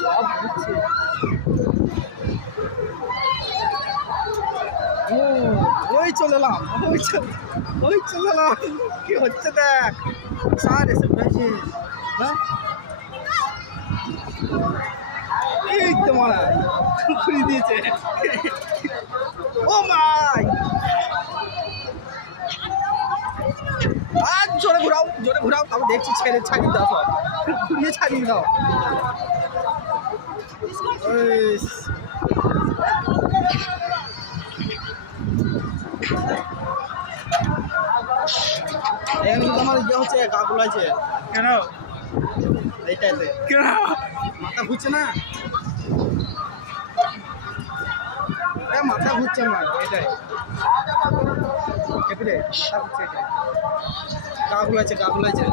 সব ঘুরছে। ও ওই চলে এলাম, ওই চলে এলাম। কি হচ্ছে দেখ, স্যার এসে পড়েছে। হ্যাঁ এই তো মারা ঘুরি দিয়েছে। ও মাই, আর জোরে ঘোরাও, আমি দেখছি ছেড়ে ছাড়িয়ে দাও, সব ঘুরিয়ে ছাড়িয়ে দাও। এখানে কিন্তু আমার ইয়ে হচ্ছে, গা গুলাইছে। কেন এইটাতে কেন মাথা ঘুরছে না? মাথা ঘুরছে আমার, এটাই মাথা ঘুরছে, এটাই গা গুলাইছে।